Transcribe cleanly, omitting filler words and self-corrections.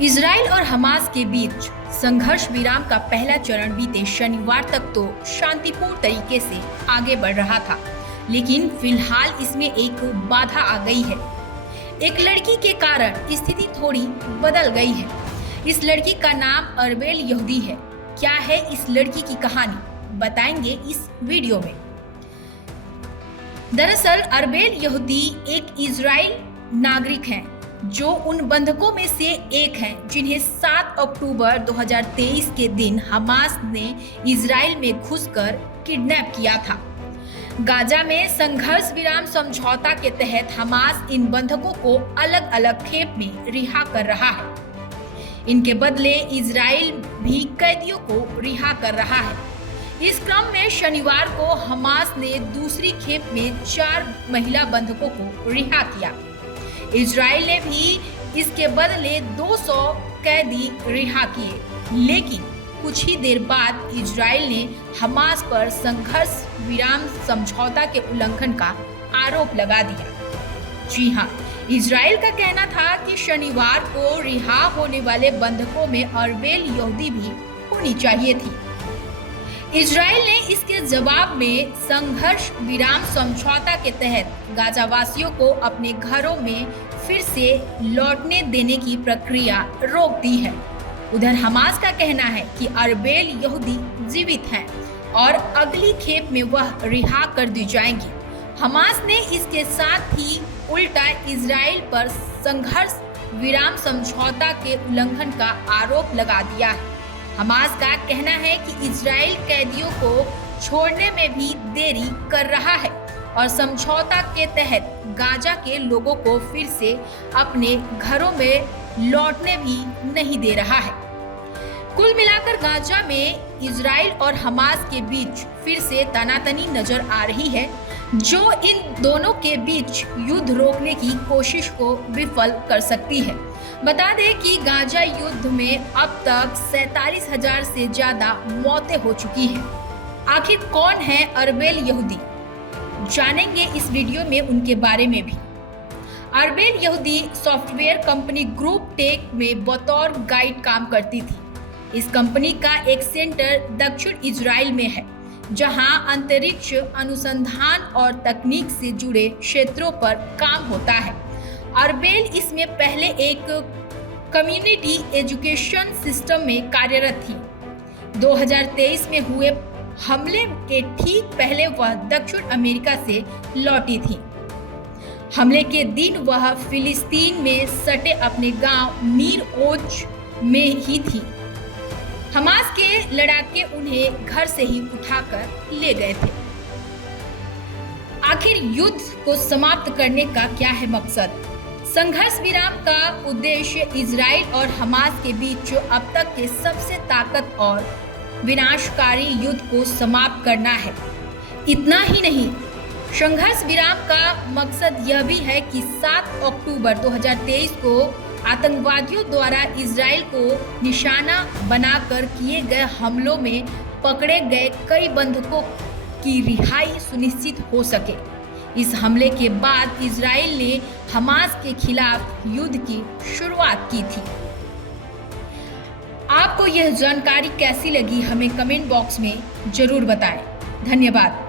Israel और Hamas के बीच संघर्ष विराम का पहला चरण बीते शनिवार तक तो शांतिपूर्ण तरीके से आगे बढ़ रहा था, लेकिन फिलहाल इसमें एक बाधा आ गई है। एक लड़की के कारण स्थिति थोड़ी बदल गई है। इस लड़की का नाम अरबेल यहूदी है। क्या है इस लड़की की कहानी, बताएंगे इस वीडियो में। दरअसल अरबेल यहूदी एक इजराइल नागरिक हैं, जो उन बंधकों में से एक हैं जिन्हें 7 अक्टूबर 2023 के दिन हमास ने इजराइल में घुसकर किडनैप किया था। गाजा में संघर्ष विराम समझौता के तहत हमास इन बंधकों को अलग अलग खेप में रिहा कर रहा है। इनके बदले इजराइल भी कैदियों को रिहा कर रहा है। इस क्रम में शनिवार को हमास ने दूसरी खेप में 4 महिला बंधकों को रिहा किया। इजराइल ने भी इसके बदले 200 कैदी रिहा किए, लेकिन कुछ ही देर बाद इजराइल ने हमास पर संघर्ष विराम समझौता के उल्लंघन का आरोप लगा दिया। जी हां, इजराइल का कहना था कि शनिवार को रिहा होने वाले बंधकों में अरबेल यहूदी भी होनी चाहिए थी। इजराइल ने इसके जवाब में संघर्ष विराम समझौता के तहत गाजावासियों को अपने घरों में फिर से लौटने देने की प्रक्रिया रोक दी है। उधर हमास का कहना है कि अरबेल यहूदी जीवित हैं और अगली खेप में वह रिहा कर दी जाएंगी। हमास ने इसके साथ ही उल्टा इजराइल पर संघर्ष विराम समझौता के उल्लंघन का आरोप लगा दिया है। हमास का कहना है कि इजराइल कैदियों को छोड़ने में भी देरी कर रहा है और समझौता के तहत गाजा के लोगों को फिर से अपने घरों में लौटने भी नहीं दे रहा है। कुल मिलाकर गाजा में इजराइल और हमास के बीच फिर से तनातनी नजर आ रही है, जो इन दोनों के बीच युद्ध रोकने की कोशिश को विफल कर सकती है। बता दें कि गाजा युद्ध में अब तक 47,000 से ज्यादा मौतें हो चुकी हैं। आखिर कौन है अरबेल यहूदी, जानेंगे इस वीडियो में उनके बारे में भी। अरबेल यहूदी सॉफ्टवेयर कंपनी ग्रुप टेक में बतौर गाइड काम करती थी। इस कंपनी का एक सेंटर दक्षिण इजराइल में है, जहां अंतरिक्ष अनुसंधान और तकनीक से जुड़े क्षेत्रों पर काम होता है। अरबेल इसमें पहले एक कम्युनिटी एजुकेशन सिस्टम में कार्यरत थी। 2023 में हुए हमले के ठीक पहले वह दक्षिण अमेरिका से लौटी थी। हमले के दिन वह फिलिस्तीन में सटे अपने गांव नीर ओज में ही थी। हमास के लड़ाके उन्हें घर से ही उठाकर ले गए थे। आखिर युद्ध को समाप्त करने का क्या है मकसद? संघर्ष विराम का उद्देश्य इजराइल और हमास के बीच जो अब तक के सबसे ताकत और विनाशकारी युद्ध को समाप्त करना है। इतना ही नहीं, संघर्ष विराम का मकसद यह भी है कि 7 अक्टूबर 2023 को आतंकवादियों द्वारा इजराइल को निशाना बनाकर किए गए हमलों में पकड़े गए कई बंधकों की रिहाई सुनिश्चित हो सके। इस हमले के बाद इजराइल ने हमास के खिलाफ युद्ध की शुरुआत की थी। आपको यह जानकारी कैसी लगी, हमें कमेंट बॉक्स में जरूर बताएं। धन्यवाद।